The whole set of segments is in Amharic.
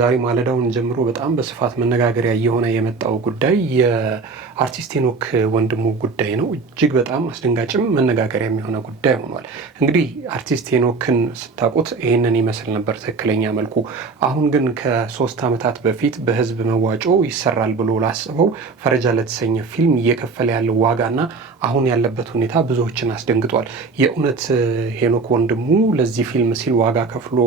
ዛሬ ማለዳውን ጀምሮ በጣም በስፋት መነጋገሪያ እየሆነ የመጣው ጉዳይ የአርቲስት ሄኖክ ወንድሙ ጉዳይ ነው። እጅግ በጣም አስደንጋጭም መነጋገሪያ የሚሆነ ጉዳይ ሆኗል። እንግዲህ አርቲስት ሄኖክን ስታውቁት ይህንን ይመስል ነበር ትክክለኛ መልኩ። አሁን ግን ከ3 ዓመታት በፊት በህዝብ መዋጮ ይሰራል ብሎ ላስበው ፈረጃ ለተሰኘ ፊልም እየከፈለ ያለው ዋጋና አሁን ያለበት ሁኔታ ብዙዎችን አስደንግጧል። የእውነት ሄኖክ ወንድሙ ለዚህ ፊልም ሲል ዋጋ ከፍሎ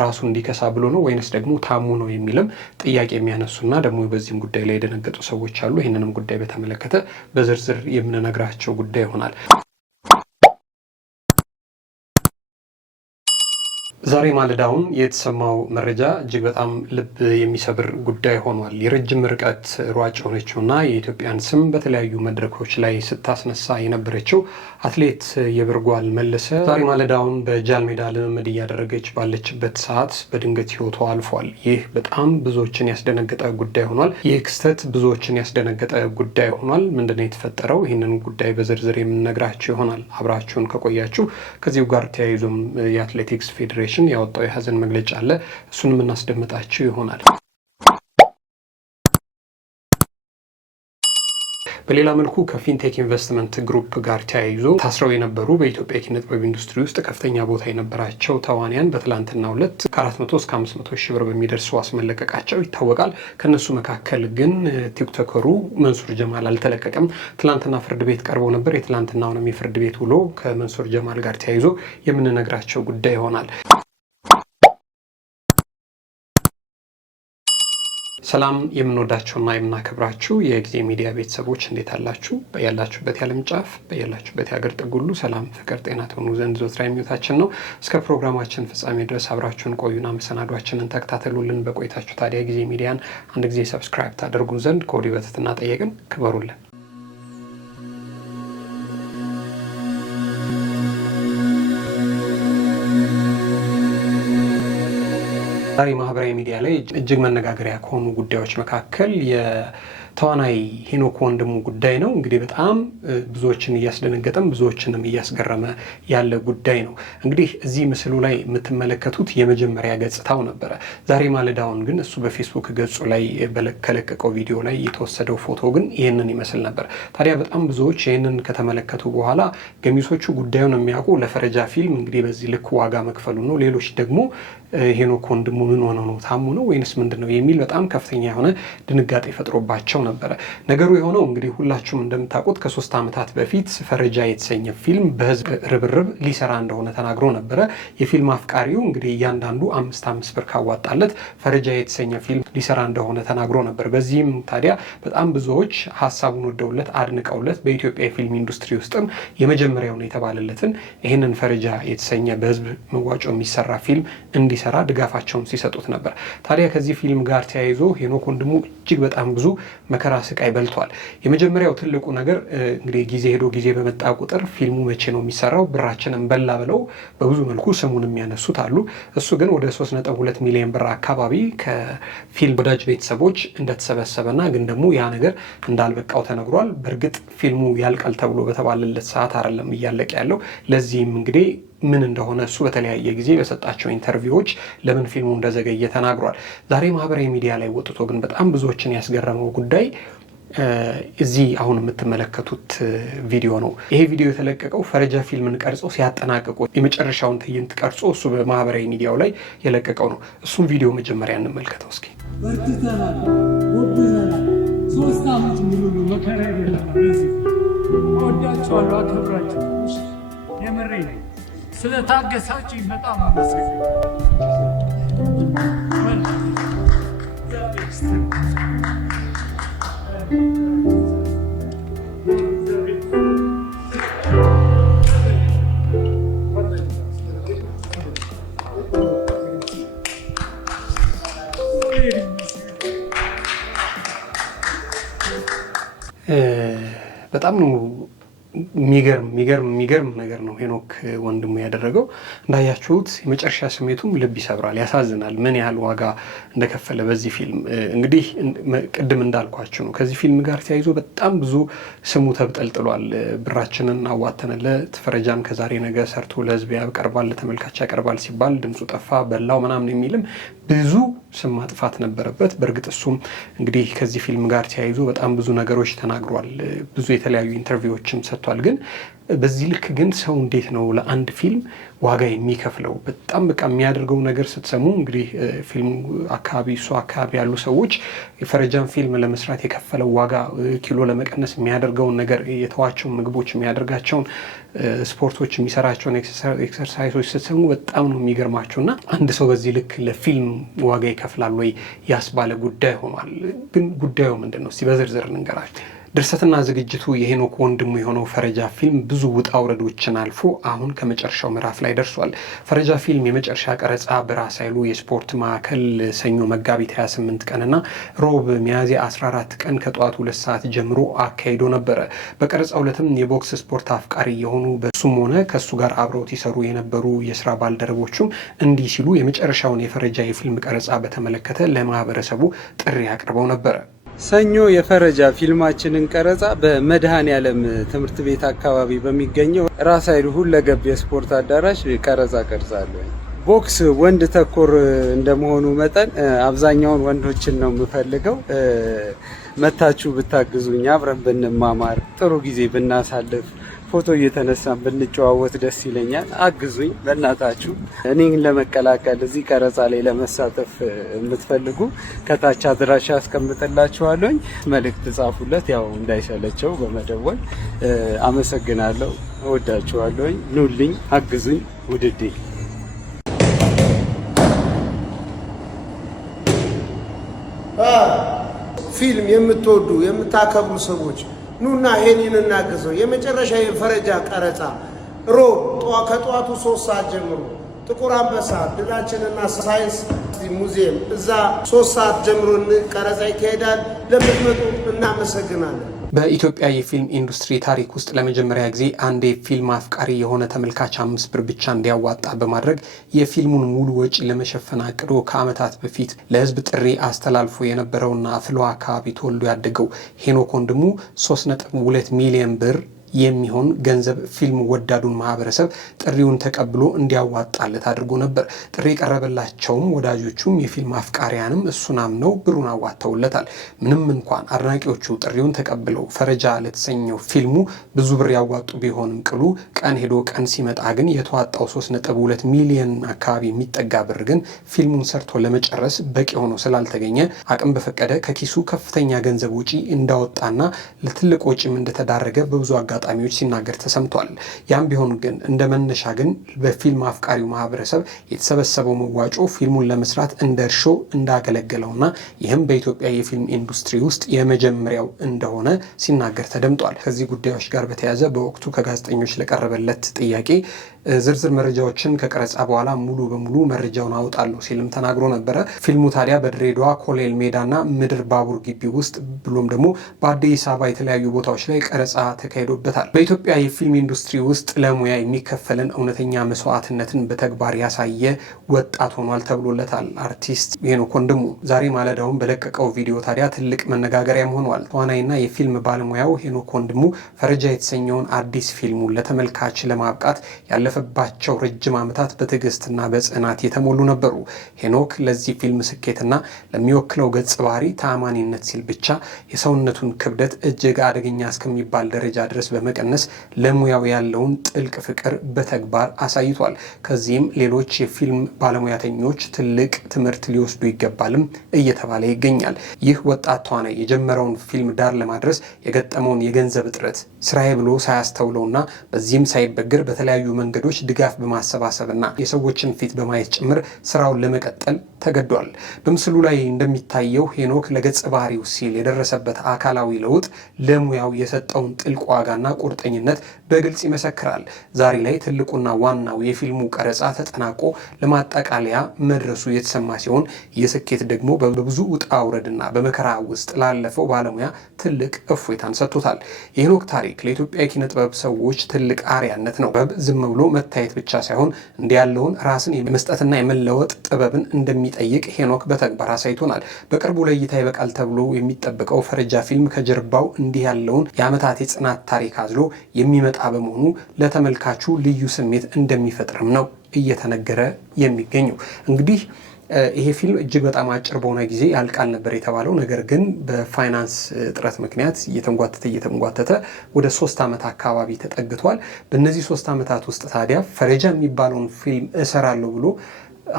ራሱ እንዲከሳ ብሎ ነው ወይንስ ደግሞ ታሙ ነው የሚልም ጥያቄ የሚያነሱና ደግሞ በዚህም ጉዳይ ላይ የደነገጡ ሰዎች አሉ። ይህንንም ጉዳይ በተመለከተ በዝርዝር የምንነግራቸው ጉዳይ ይሆናል። ዛሬ ማለዳውን የተሰማው መረጃ እጅግ በጣም ልብ የሚሰብር ጉዳይ ሆኗል። የረጅም ርቀት ሯጭ ሆነችውና የኢትዮጵያን ስም በተለያዩ መድረኮች ላይ ስታስነሳ የነበረችው አትሌት የብርጓል መለሰ ዛሬ ማለዳውን በጃልሜዳ ልምምድ እያደረገች ባለችበት ሰዓት በድንገት ሕይወቷ አልፏል። ይህ በጣም ብዙዎችን ያስደነገጠ ጉዳይ ሆኗል። ይህ ክስተት ብዙዎችን ያስደነገጠ ጉዳይ ሆኗል። ምንድነው የተፈጠረው? ይህንን ጉዳይ በዝርዝር የምንነግራችሁ ይሆናል። አብራችሁን ከቆያችሁ ከዚሁ ጋር ተያይዞም የአትሌቲክስ ፌዴሬሽን ያወጣው የሀዘን መግለጫ አለ። እሱንም እናስደምጣችሁ ይሆናል። በሌላ መልኩ ከፊንቴክ ኢንቨስትመንት ግሩፕ ጋር ተያይዞ ታስረው የነበሩ በኢትዮጵያ ኪነ ጥበብ ኢንዱስትሪ ውስጥ ከፍተኛ ቦታ የነበራቸው ተዋንያን በትላንትናው ዕለት ከ400 እስከ 500 ሺህ ብር በሚደርስ ዋስ መለቀቃቸው ይታወቃል። ከነሱ መካከል ግን ቲክቶከሩ መንሱር ጀማል አልተለቀቀም። ትላንትና ፍርድ ቤት ቀርቦ ነበር። የትላንትናውንም የፍርድ ቤት ውሎ ከመንሱር ጀማል ጋር ተያይዞ የምንነግራቸው ጉዳይ ይሆናል። ሰላም የምንወዳችሁና የምናከብራችሁ የጊዜ ሚዲያ ቤተሰቦች እንዴት አላችሁ? በያላችሁበት የዓለም ጫፍ በያላችሁበት የሀገር ጥግ ሁሉ ሰላም፣ ፍቅር፣ ጤና ትሆኑ ዘንድ ዘወትር ምኞታችን ነው። እስከ ፕሮግራማችን ፍጻሜ ድረስ አብራችሁን ቆዩና መሰናዷችንን ተከታተሉልን። በቆይታችሁ ታዲያ ጊዜ ሚዲያን አንድ ጊዜ ሰብስክራይብ ታደርጉ ዘንድ ከወዲሁ በትህትና ጠየቅን። ክበሩልን። ዛሬ ማህበራዊ ሚዲያ ላይ እጅግ መነጋገሪያ ከሆኑ ጉዳዮች መካከል የተዋናይ ሄኖክ ወንድሙ ጉዳይ ነው። እንግዲህ በጣም ብዙዎችን እያስደነገጠም ብዙዎችንም እያስገረመ ያለ ጉዳይ ነው። እንግዲህ እዚህ ምስሉ ላይ የምትመለከቱት የመጀመሪያ ገጽታው ነበረ። ዛሬ ማለዳውን ግን እሱ በፌስቡክ ገጹ ላይ ከለቀቀው ቪዲዮ ላይ የተወሰደው ፎቶ ግን ይህንን ይመስል ነበር። ታዲያ በጣም ብዙዎች ይህንን ከተመለከቱ በኋላ ገሚሶቹ ጉዳዩን የሚያውቁ ለፈረጃ ፊልም እንግዲህ በዚህ ልክ ዋጋ መክፈሉ ነው፣ ሌሎች ደግሞ ሄኖክ ወንድሙ ምን ሆነ ነው ታሙ ነው ወይንስ ምንድነው የሚል በጣም ከፍተኛ የሆነ ድንጋጤ ፈጥሮባቸው ነበረ። ነገሩ የሆነው እንግዲህ ሁላችሁም እንደምታውቁት ከ3 ዓመታት በፊት ፈረጃ የተሰኘ ፊልም በህዝብ ርብርብ ሊሰራ እንደሆነ ተናግሮ ነበረ። የፊልም አፍቃሪው እንግዲህ እያንዳንዱ 5 ብር ካዋጣለት ፈረጃ የተሰኘ ፊልም ሊሰራ እንደሆነ ተናግሮ ነበር። በዚህም ታዲያ በጣም ብዙዎች ሀሳቡን ወደውለት አድንቀውለት በኢትዮጵያ የፊልም ኢንዱስትሪ ውስጥም የመጀመሪያው ነው የተባለለትን ይህንን ፈረጃ የተሰኘ በህዝብ መዋጮ የሚሰራ ፊልም እንዲሰራ ድጋፋቸውን ሲሰጡት ነበር። ታዲያ ከዚህ ፊልም ጋር ተያይዞ ሄኖክ ወንድሙ እጅግ በጣም ብዙ መከራ ስቃይ በልቷል። የመጀመሪያው ትልቁ ነገር እንግዲህ ጊዜ ሄዶ ጊዜ በመጣ ቁጥር ፊልሙ መቼ ነው የሚሰራው ብራችንን በላ ብለው በብዙ መልኩ ስሙን የሚያነሱት አሉ። እሱ ግን ወደ 3.2 ሚሊዮን ብር አካባቢ ከፊልም ወዳጅ ቤተሰቦች እንደተሰበሰበና ግን ደግሞ ያ ነገር እንዳልበቃው ተነግሯል። በእርግጥ ፊልሙ ያልቃል ተብሎ በተባለለት ሰዓት አይደለም እያለቀ ያለው። ለዚህም እንግዲህ ምን እንደሆነ እሱ በተለያየ ጊዜ በሰጣቸው ኢንተርቪዎች ለምን ፊልሙ እንደዘገየ ተናግሯል። ዛሬ ማህበራዊ ሚዲያ ላይ ወጥቶ ግን በጣም ብዙዎችን ያስገረመው ጉዳይ እዚህ አሁን የምትመለከቱት ቪዲዮ ነው። ይሄ ቪዲዮ የተለቀቀው ፈረጃ ፊልምን ቀርጾ ሲያጠናቅቁ የመጨረሻውን ትዕይንት ቀርጾ እሱ በማህበራዊ ሚዲያው ላይ የለቀቀው ነው። እሱም ቪዲዮ መጀመሪያ እንመልከተው እስኪ። በርትተናል፣ ጎብዘናል። 3 ዓመት ሙሉ መከራ ይበላል። በዚህ ወዳቸዋለሁ፣ አከብራቸዋለሁ። የምሬ ነው። ስለታገሳችሁ በጣም አመሰግናለሁ። በጣም ነው የሚገርም ነገር ነው ሄኖክ ወንድሙ ያደረገው። እንዳያችሁት የመጨረሻ ስሜቱም ልብ ይሰብራል፣ ያሳዝናል። ምን ያህል ዋጋ እንደከፈለ በዚህ ፊልም እንግዲህ ቅድም እንዳልኳችሁ ነው። ከዚህ ፊልም ጋር ተያይዞ በጣም ብዙ ስሙ ተብጠልጥሏል። ብራችንን አዋተንለት ፈረጃም ከዛሬ ነገ ሰርቶ ለህዝብ ያቀርባል፣ ለተመልካች ያቀርባል ሲባል ድምፁ ጠፋ፣ በላው ምናምን የሚልም ብዙ ስም ማጥፋት ነበረበት። በእርግጥ እሱም እንግዲህ ከዚህ ፊልም ጋር ተያይዞ በጣም ብዙ ነገሮች ተናግሯል። ብዙ የተለያዩ ኢንተርቪዎችም ሰጥቷል። ግን በዚህ ልክ ግን ሰው እንዴት ነው ለአንድ ፊልም ዋጋ የሚከፍለው? በጣም በቃ የሚያደርገው ነገር ስትሰሙ እንግዲህ ፊልሙ አካባቢ እሱ አካባቢ ያሉ ሰዎች የፈረጃን ፊልም ለመስራት የከፈለው ዋጋ፣ ኪሎ ለመቀነስ የሚያደርገውን ነገር፣ የተዋቸውን ምግቦች፣ የሚያደርጋቸውን ስፖርቶች፣ የሚሰራቸውን ኤክሰርሳይሶች ስትሰሙ በጣም ነው የሚገርማቸው። እና አንድ ሰው በዚህ ልክ ለፊልም ዋጋ ይከፍላል ወይ ያስባለ ጉዳይ ሆኗል። ግን ጉዳዩ ምንድን ነው? እስቲ በዝርዝር እንገራቸው። ድርሰትና ዝግጅቱ የሄኖክ ወንድሙ የሆነው ፈረጃ ፊልም ብዙ ውጣ ውረዶችን አልፎ አሁን ከመጨረሻው ምዕራፍ ላይ ደርሷል። ፈረጃ ፊልም የመጨረሻ ቀረጻ በራስ ኃይሉ የስፖርት ማዕከል ሰኞ መጋቢት 28 ቀንና ሮብ ሚያዝያ 14 ቀን ከጠዋቱ 2 ሰዓት ጀምሮ አካሂዶ ነበረ። በቀረጻው ዕለትም የቦክስ ስፖርት አፍቃሪ የሆኑ በሱም ሆነ ከሱ ጋር አብረውት ይሰሩ የነበሩ የስራ ባልደረቦቹም እንዲህ ሲሉ የመጨረሻውን የፈረጃ የፊልም ቀረጻ በተመለከተ ለማህበረሰቡ ጥሪ አቅርበው ነበረ። ሰኞ የፈረጃ ፊልማችንን ቀረጻ በመድኃኔዓለም ትምህርት ቤት አካባቢ በሚገኘው ራስ ኃይሉ ሁለገብ የስፖርት አዳራሽ ቀረጻ ቀርጻለሁ። ቦክስ ወንድ ተኮር እንደመሆኑ መጠን አብዛኛውን ወንዶችን ነው የምፈልገው። መታችሁ ብታግዙኝ፣ አብረን ብንማማር፣ ጥሩ ጊዜ ብናሳልፍ፣ ፎቶ እየተነሳን ብንጨዋወት ደስ ይለኛል። አግዙኝ በእናታችሁ። እኔን ለመቀላቀል እዚህ ቀረጻ ላይ ለመሳተፍ የምትፈልጉ ከታች አድራሻ አስቀምጥላችኋለሁኝ። መልእክት ጻፉለት፣ ያው እንዳይሰለቸው በመደወል አመሰግናለሁ። እወዳችኋለሁኝ። ኑልኝ፣ አግዙኝ ውድዴ። ፊልም የምትወዱ የምታከብሩ ሰዎች ኑና ይሄንን እናግዘው። የመጨረሻ የፈረጃ ቀረጻ ሮብ ከጠዋቱ 3 ሰዓት ጀምሮ ጥቁር አንበሳ ድላችንና ሳይንስ ሙዚየም እዛ 3 ሰዓት ጀምሮ ቀረጻ ይካሄዳል። ለምትመጡ እናመሰግናለን። በኢትዮጵያ የፊልም ኢንዱስትሪ ታሪክ ውስጥ ለመጀመሪያ ጊዜ አንድ የፊልም አፍቃሪ የሆነ ተመልካች 5 ብር ብቻ እንዲያዋጣ በማድረግ የፊልሙን ሙሉ ወጪ ለመሸፈን አቅዶ ከዓመታት በፊት ለሕዝብ ጥሪ አስተላልፎ የነበረውና ፍልውሃ አካባቢ ተወልዶ ያደገው ሄኖክ ወንድሙ 3.2 ሚሊዮን ብር የሚሆን ገንዘብ ፊልም ወዳዱን ማህበረሰብ ጥሪውን ተቀብሎ እንዲያዋጣለት አድርጎ ነበር። ጥሪ የቀረበላቸውም ወዳጆቹም የፊልም አፍቃሪያንም እሱን አምነው ብሩን አዋጥተውለታል። ምንም እንኳን አድናቂዎቹ ጥሪውን ተቀብለው ፈረጃ ለተሰኘው ፊልሙ ብዙ ብር ያዋጡ ቢሆንም ቅሉ ቀን ሄዶ ቀን ሲመጣ ግን የተዋጣው 3.2 ሚሊዮን አካባቢ የሚጠጋ ብር ግን ፊልሙን ሰርቶ ለመጨረስ በቂ ሆኖ ስላልተገኘ አቅም በፈቀደ ከኪሱ ከፍተኛ ገንዘብ ውጪ እንዳወጣና ለትልቅ ወጪም እንደተዳረገ በብዙ አጋጣሚዎች ሲናገር ተሰምቷል። ያም ቢሆን ግን እንደ መነሻ ግን በፊልም አፍቃሪው ማህበረሰብ የተሰበሰበው መዋጮ ፊልሙን ለመስራት እንደ እርሾ እንዳገለገለውና ይህም በኢትዮጵያ የፊልም ኢንዱስትሪ ውስጥ የመጀመሪያው እንደሆነ ሲናገር ተደምጧል። ከዚህ ጉዳዮች ጋር በተያያዘ በወቅቱ ከጋዜጠኞች ለቀረበለት ጥያቄ ዝርዝር መረጃዎችን ከቀረጻ በኋላ ሙሉ በሙሉ መረጃውን አውጣለሁ ሲልም ተናግሮ ነበረ። ፊልሙ ታዲያ በድሬዳዋ ኮሎኔል ሜዳና ምድር ባቡር ግቢ ውስጥ ብሎም ደግሞ በአዲስ አበባ የተለያዩ ቦታዎች ላይ ቀረጻ ተካሂዶበታል። በኢትዮጵያ የፊልም ኢንዱስትሪ ውስጥ ለሙያ የሚከፈልን እውነተኛ መስዋዕትነትን በተግባር ያሳየ ወጣት ሆኗል ተብሎለታል አርቲስት ሄኖክ ወንድሙ። ዛሬ ማለዳውን በለቀቀው ቪዲዮ ታዲያ ትልቅ መነጋገሪያም ሆኗል። ተዋናይና የፊልም ባለሙያው ሄኖክ ወንድሙ ፈረጃ የተሰኘውን አዲስ ፊልሙን ለተመልካች ለማብቃት ያለፈባቸው ረጅም ዓመታት በትዕግስትና በጽናት የተሞሉ ነበሩ። ሄኖክ ለዚህ ፊልም ስኬትና ለሚወክለው ገጽ ባህሪ ተአማኒነት ሲል ብቻ የሰውነቱን ክብደት እጅግ አደገኛ እስከሚባል ደረጃ ድረስ በመቀነስ ለሙያው ያለውን ጥልቅ ፍቅር በተግባር አሳይቷል። ከዚህም ሌሎች የፊልም ባለሙያተኞች ትልቅ ትምህርት ሊወስዱ ይገባልም እየተባለ ይገኛል። ይህ ወጣት ተዋናይ የጀመረውን ፊልም ዳር ለማድረስ የገጠመውን የገንዘብ እጥረት ስራዬ ብሎ ሳያስተውለውና በዚህም ሳይበግር በተለያዩ መንገዶች ድጋፍ በማሰባሰብና የሰዎችን ፊት በማየት ጭምር ስራውን ለመቀጠል ተገዷል። በምስሉ ላይ እንደሚታየው ሄኖክ ለገጸ ባህሪው ሲል የደረሰበት አካላዊ ለውጥ ለሙያው የሰጠውን ጥልቅ ዋጋና ቁርጠኝነት በግልጽ ይመሰክራል። ዛሬ ላይ ትልቁና ዋናው የፊልሙ ቀረጻ ተጠናቆ ለማጠቃለያ መድረሱ የተሰማ ሲሆን ይህ ስኬት ደግሞ በብዙ ውጣ ውረድና በመከራ ውስጥ ላለፈው ባለሙያ ትልቅ እፎይታን ሰጥቶታል። የሄኖክ ታሪክ ለኢትዮጵያ የኪነ ጥበብ ሰዎች ትልቅ አርአያነት ነው። ዝም ብሎ መታየት ብቻ ሳይሆን እንዲህ ያለውን ራስን የመስጠትና የመለወጥ ጥበብን እንደሚጠይቅ ሄኖክ በተግባር አሳይቶናል። በቅርቡ ለእይታ ይበቃል ተብሎ የሚጠበቀው ፈረጃ ፊልም ከጀርባው እንዲህ ያለውን የዓመታት የጽናት ታሪክ አዝሎ የሚመጣ በመሆኑ ለተመልካቹ ልዩ ስሜት እንደሚፈጥርም ነው እየተነገረ የሚገኘው። እንግዲህ ይሄ ፊልም እጅግ በጣም አጭር በሆነ ጊዜ ያልቃል ነበር የተባለው። ነገር ግን በፋይናንስ እጥረት ምክንያት እየተንጓተተ ወደ 3 ዓመት አካባቢ ተጠግቷል። በእነዚህ 3 ዓመታት ውስጥ ታዲያ ፈረጃ የሚባለውን ፊልም እሰራለሁ ብሎ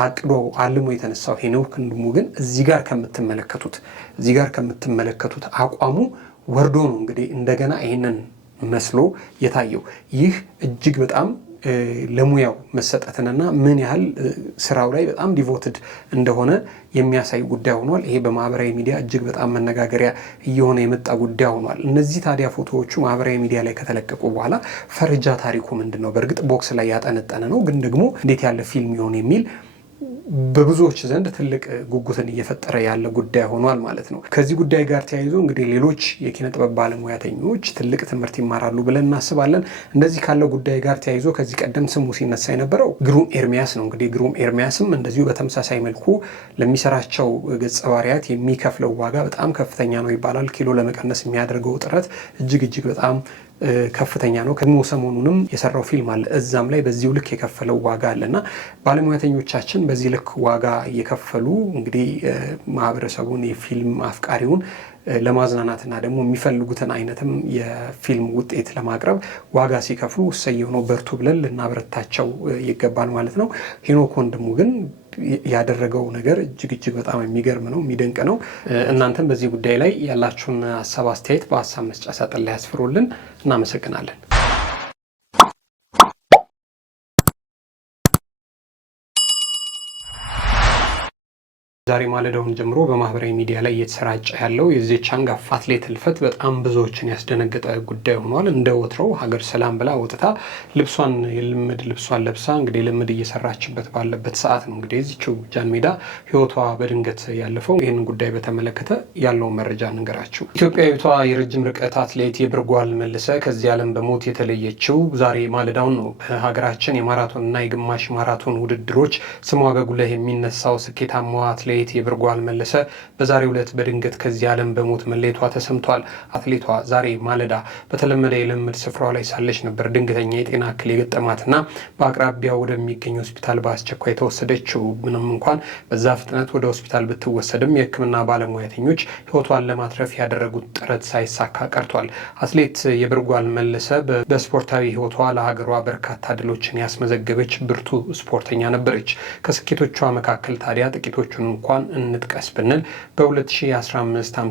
አቅዶ አልሞ የተነሳው ሄኖክ ወንድሙ ግን እዚህ ጋር ከምትመለከቱት አቋሙ ወርዶ ነው እንግዲህ እንደገና ይህንን መስሎ የታየው። ይህ እጅግ በጣም ለሙያው መሰጠትንና ምን ያህል ስራው ላይ በጣም ዲቮትድ እንደሆነ የሚያሳይ ጉዳይ ሆኗል። ይሄ በማህበራዊ ሚዲያ እጅግ በጣም መነጋገሪያ እየሆነ የመጣ ጉዳይ ሆኗል። እነዚህ ታዲያ ፎቶዎቹ ማህበራዊ ሚዲያ ላይ ከተለቀቁ በኋላ ፈረጃ ታሪኩ ምንድን ነው? በእርግጥ ቦክስ ላይ ያጠነጠነ ነው፣ ግን ደግሞ እንዴት ያለ ፊልም ይሆን የሚል በብዙዎች ዘንድ ትልቅ ጉጉትን እየፈጠረ ያለ ጉዳይ ሆኗል ማለት ነው። ከዚህ ጉዳይ ጋር ተያይዞ እንግዲህ ሌሎች የኪነ ጥበብ ባለሙያተኞች ትልቅ ትምህርት ይማራሉ ብለን እናስባለን። እንደዚህ ካለው ጉዳይ ጋር ተያይዞ ከዚህ ቀደም ስሙ ሲነሳ የነበረው ግሩም ኤርሚያስ ነው። እንግዲህ ግሩም ኤርሚያስም እንደዚሁ በተመሳሳይ መልኩ ለሚሰራቸው ገጸ ባህሪያት የሚከፍለው ዋጋ በጣም ከፍተኛ ነው ይባላል። ኪሎ ለመቀነስ የሚያደርገው ጥረት እጅግ በጣም ከፍተኛ ነው። ከሞ ሰሞኑንም የሰራው ፊልም አለ፣ እዛም ላይ በዚሁ ልክ የከፈለው ዋጋ አለና ባለሙያተኞቻችን በዚህ ልክ ዋጋ እየከፈሉ እንግዲህ ማህበረሰቡን የፊልም አፍቃሪውን ለማዝናናትና ደግሞ የሚፈልጉትን አይነትም የፊልም ውጤት ለማቅረብ ዋጋ ሲከፍሉ እሰየው ነው፣ በርቱ ብለን ልናበረታቸው ይገባል ማለት ነው። ሄኖክ ወንድሙ ግን ያደረገው ነገር እጅግ በጣም የሚገርም ነው፣ የሚደንቅ ነው። እናንተም በዚህ ጉዳይ ላይ ያላችሁን ሀሳብ አስተያየት በሀሳብ መስጫ ሳጥን ላይ ያስፍሩልን። እናመሰግናለን። ዛሬ ማለዳውን ጀምሮ በማህበራዊ ሚዲያ ላይ እየተሰራጨ ያለው የዚች አንጋፋ አትሌት ህልፈት በጣም ብዙዎችን ያስደነገጠ ጉዳይ ሆኗል። እንደ ወትሮው ሀገር ሰላም ብላ ወጥታ የልምድ ልብሷን ለብሳ እንግዲህ ልምድ እየሰራችበት ባለበት ሰዓት ነው እንግዲህ እዚችው ጃን ሜዳ ህይወቷ በድንገት ያለፈው። ይህንን ጉዳይ በተመለከተ ያለውን መረጃ እንገራችሁ። ኢትዮጵያዊቷ የረጅም ርቀት አትሌት የብርጓል መለሰ ከዚህ ዓለም በሞት የተለየችው ዛሬ ማለዳውን ነው። በሀገራችን የማራቶንና የግማሽ ማራቶን ውድድሮች ስሟ በጉልህ የሚነሳው ስኬታማዋ አትሌት የብርጓል መለሰ በዛሬው ዕለት በድንገት ከዚህ ዓለም በሞት መለየቷ ተሰምቷል። አትሌቷ ዛሬ ማለዳ በተለመደ የልምድ ስፍራው ላይ ሳለች ነበር ድንገተኛ የጤና እክል የገጠማትና በአቅራቢያው ወደሚገኝ ሆስፒታል በአስቸኳይ ተወሰደችው። ምንም እንኳን በዛ ፍጥነት ወደ ሆስፒታል ብትወሰድም የሕክምና ባለሙያተኞች ህይወቷን ለማትረፍ ያደረጉት ጥረት ሳይሳካ ቀርቷል። አትሌት የብርጓል መለሰ በስፖርታዊ ህይወቷ ለሀገሯ በርካታ ድሎችን ያስመዘገበች ብርቱ ስፖርተኛ ነበረች። ከስኬቶቿ መካከል ታዲያ ጥቂቶቹን እንኳን እንጥቀስ ብንል በ2015 ዓ.ም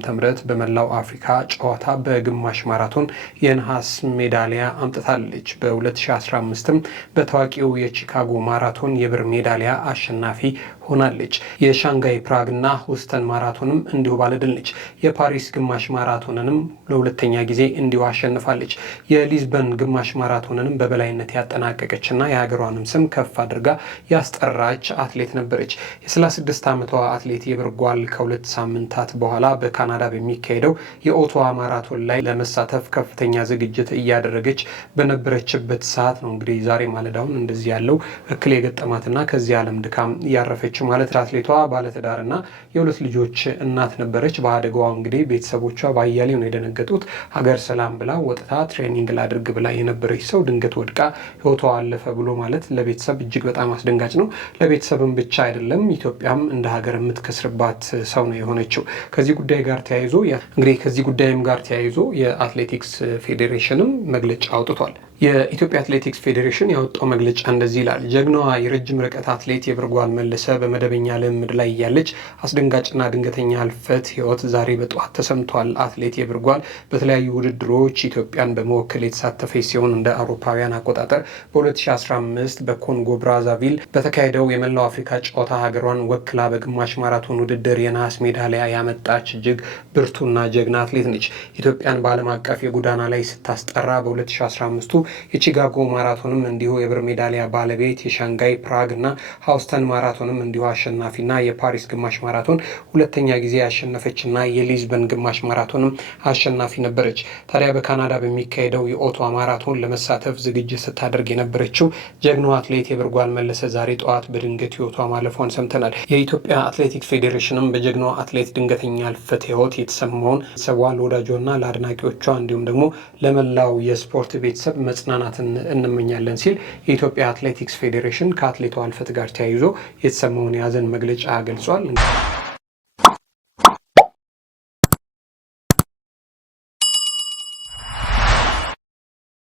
በመላው አፍሪካ ጨዋታ በግማሽ ማራቶን የነሐስ ሜዳሊያ አምጥታለች። በ2015ም በታዋቂው የቺካጎ ማራቶን የብር ሜዳሊያ አሸናፊ ሆናለች። የሻንጋይ ፕራግና ሁስተን ማራቶንም እንዲሁ ባለድል ነች። የፓሪስ ግማሽ ማራቶንንም ለሁለተኛ ጊዜ እንዲሁ አሸንፋለች። የሊዝበን ግማሽ ማራቶንንም በበላይነት ያጠናቀቀችና የሀገሯንም ስም ከፍ አድርጋ ያስጠራች አትሌት ነበረች። የ36 ዓመቷ አትሌት የብርጓል ከ2 ሳምንታት በኋላ በካናዳ በሚካሄደው የኦቶዋ ማራቶን ላይ ለመሳተፍ ከፍተኛ ዝግጅት እያደረገች በነበረችበት ሰዓት ነው እንግዲህ ዛሬ ማለዳውን እንደዚህ ያለው እክል የገጠማትና ከዚህ ዓለም ድካም ያረፈች ማለት። አትሌቷ ባለትዳርና የ2 ልጆች እናት ነበረች። በአደጋዋ እንግዲህ ቤተሰቦቿ ባያሌው ነው የደነገጡት። ሀገር ሰላም ብላ ወጥታ ትሬኒንግ ላድርግ ብላ የነበረች ሰው ድንገት ወድቃ ህይወቷ አለፈ ብሎ ማለት ለቤተሰብ እጅግ በጣም አስደንጋጭ ነው። ለቤተሰብም ብቻ አይደለም፣ ኢትዮጵያም እንደ ሀገር የምትከስርባት ሰው ነው የሆነችው። ከዚህ ጉዳይ ጋር ተያይዞ እንግዲህ ከዚህ ጉዳይም ጋር ተያይዞ የአትሌቲክስ ፌዴሬሽንም መግለጫ አውጥቷል። የኢትዮጵያ አትሌቲክስ ፌዴሬሽን ያወጣው መግለጫ እንደዚህ ይላል። ጀግናዋ የረጅም ርቀት አትሌት የብርጓል መለሰ በመደበኛ ልምምድ ላይ ያለች አስደንጋጭና ድንገተኛ ህልፈት ህይወት ዛሬ በጠዋት ተሰምቷል። አትሌት የብርጓል በተለያዩ ውድድሮች ኢትዮጵያን በመወከል የተሳተፈች ሲሆን እንደ አውሮፓውያን አቆጣጠር በ2015 በኮንጎ ብራዛቪል በተካሄደው የመላው አፍሪካ ጨዋታ ሀገሯን ወክላ በግማሽ ማራቶን ውድድር የነሐስ ሜዳሊያ ያመጣች እጅግ ብርቱና ጀግና አትሌት ነች። ኢትዮጵያን በዓለም አቀፍ የጎዳና ላይ ስታስጠራ በ2015 የቺካጎ ማራቶንም እንዲሁ የብር ሜዳሊያ ባለቤት፣ የሻንጋይ ፕራግ እና ሃውስተን ማራቶንም እንዲሁ አሸናፊና የፓሪስ ግማሽ ማራቶን ሁለተኛ ጊዜ ያሸነፈችና የሊዝበን ግማሽ ማራቶንም አሸናፊ ነበረች። ታዲያ በካናዳ በሚካሄደው የኦቶዋ ማራቶን ለመሳተፍ ዝግጅት ስታደርግ የነበረችው ጀግናዋ አትሌት የብርጓል መለሰ ዛሬ ጠዋት በድንገት ህይወቷ ማለፏን ሰምተናል። የኢትዮጵያ አትሌቲክስ ፌዴሬሽንም በጀግናዋ አትሌት ድንገተኛ ህልፈት ህይወት የተሰማውን ቤተሰቧ፣ ለወዳጇና ለአድናቂዎቿ እንዲሁም ደግሞ ለመላው የስፖርት ቤተሰብ መጽናናትን እንመኛለን ሲል የኢትዮጵያ አትሌቲክስ ፌዴሬሽን ከአትሌቷ ህልፈት ጋር ተያይዞ የተሰማውን የሀዘን መግለጫ ገልጿል።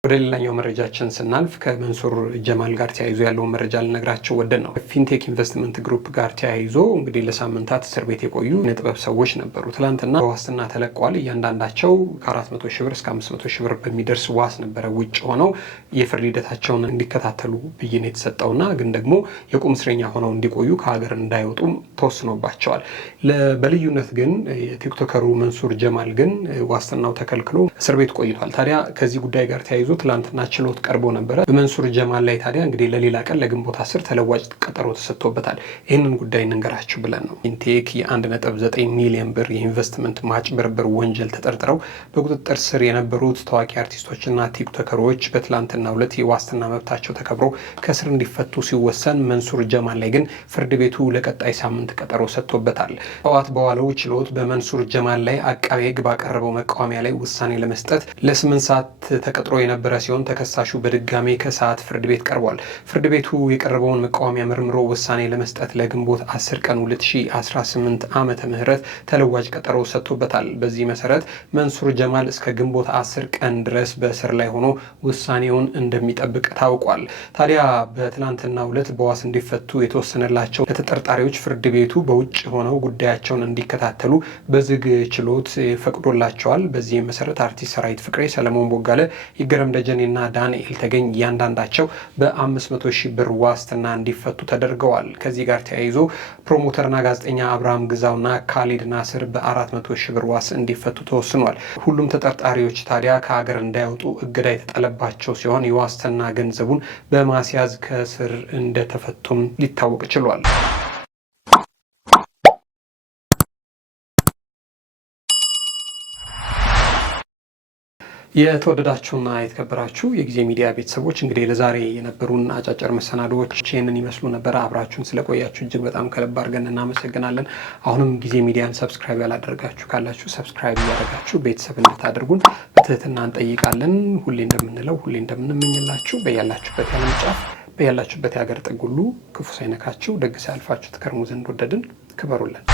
ወደ ሌላኛው መረጃችን ስናልፍ ከመንሱር ጀማል ጋር ተያይዞ ያለውን መረጃ ልነግራቸው ወደን ነው። ፊንቴክ ኢንቨስትመንት ግሩፕ ጋር ተያይዞ እንግዲህ ለሳምንታት እስር ቤት የቆዩ የጥበብ ሰዎች ነበሩ። ትላንትና በዋስትና ተለቀዋል። እያንዳንዳቸው ከ400 ሺህ ብር እስከ 500 ሺህ ብር በሚደርስ ዋስ ነበረ ውጭ ሆነው የፍርድ ሂደታቸውን እንዲከታተሉ ብይን የተሰጠውና ግን ደግሞ የቁም እስረኛ ሆነው እንዲቆዩ ከሀገር እንዳይወጡም ተወስኖባቸዋል። በልዩነት ግን የቲክቶከሩ መንሱር ጀማል ግን ዋስትናው ተከልክሎ እስር ቤት ቆይቷል። ታዲያ ከዚህ ጉዳይ ጋር ተያይዞ ትላንትና ችሎት ቀርቦ ነበረ። በመንሱር ጀማል ላይ ታዲያ እንግዲህ ለሌላ ቀን ለግንቦት 10 ተለዋጭ ቀጠሮ ተሰጥቶበታል። ይህንን ጉዳይ እንንገራችሁ ብለን ነው። ፊንቴክ የ1.9 ሚሊዮን ብር የኢንቨስትመንት ማጭበርበር ወንጀል ተጠርጥረው በቁጥጥር ስር የነበሩት ታዋቂ አርቲስቶችና ቲክቶከሮች በትላንትናው ዕለት የዋስትና መብታቸው ተከብሮ ከእስር እንዲፈቱ ሲወሰን፣ መንሱር ጀማል ላይ ግን ፍርድ ቤቱ ለቀጣይ ሳምንት ቀጠሮ ሰጥቶበታል። ጠዋት በዋለው ችሎት በመንሱር ጀማል ላይ አቃቤ ሕግ ባቀረበው መቃወሚያ ላይ ውሳኔ ለመስጠት ለ8 ሰዓት ተቀጥሮ የነበረ ሲሆን ተከሳሹ በድጋሜ ከሰዓት ፍርድ ቤት ቀርቧል። ፍርድ ቤቱ የቀረበውን መቃወሚያ መርምሮ ውሳኔ ለመስጠት ለግንቦት 10 ቀን 2018 ዓመተ ምህረት ተለዋጭ ቀጠሮ ሰጥቶበታል። በዚህ መሰረት መንሱር ጀማል እስከ ግንቦት 10 ቀን ድረስ በእስር ላይ ሆኖ ውሳኔውን እንደሚጠብቅ ታውቋል። ታዲያ በትናንትናው ዕለት በዋስ እንዲፈቱ የተወሰነላቸው ለተጠርጣሪዎች ፍርድ ቤቱ በውጭ ሆነው ጉዳያቸውን እንዲከታተሉ በዝግ ችሎት ፈቅዶላቸዋል። በዚህ መሰረት አርቲስት ሰራዊት ፍቅሬ፣ ሰለሞን ቦጋለ፣ ይገረም ደጀኔና ዳንኤል ተገኝ እያንዳንዳቸው በ500 ሺህ ብር ዋስትና እንዲፈቱ ተደርገዋል። ከዚህ ጋር ተያይዞ ፕሮሞተርና ጋዜጠኛ አብርሃም ግዛውና ካሊድ ናስር በ400 ሺህ ብር ዋስ እንዲፈቱ ተወስኗል። ሁሉም ተጠርጣሪዎች ታዲያ ከሀገር እንዳይወጡ እገዳ የተጣለባቸው ሲሆን የዋስትና ገንዘቡን በማስያዝ ከእስር እንደተፈቱም ሊታወቅ ችሏል። የተወደዳችሁና የተከበራችሁ የጊዜ ሚዲያ ቤተሰቦች እንግዲህ ለዛሬ የነበሩን አጫጭር መሰናዶዎች ይህንን ይመስሉ ነበር። አብራችሁን ስለቆያችሁ እጅግ በጣም ከልብ አድርገን እናመሰግናለን። አሁንም ጊዜ ሚዲያን ሰብስክራይብ ያላደረጋችሁ ካላችሁ ሰብስክራይብ እያደረጋችሁ ቤተሰብ እንድታደርጉን በትህትና እንጠይቃለን። ሁሌ እንደምንለው ሁሌ እንደምንመኝላችሁ በያላችሁበት የዓለም ጫፍ በያላችሁበት የሀገር ጥግ ሁሉ ክፉ ሳይነካችሁ ደግ ሳያልፋችሁ ትከርሙ ዘንድ ወደድን። ክበሩልን።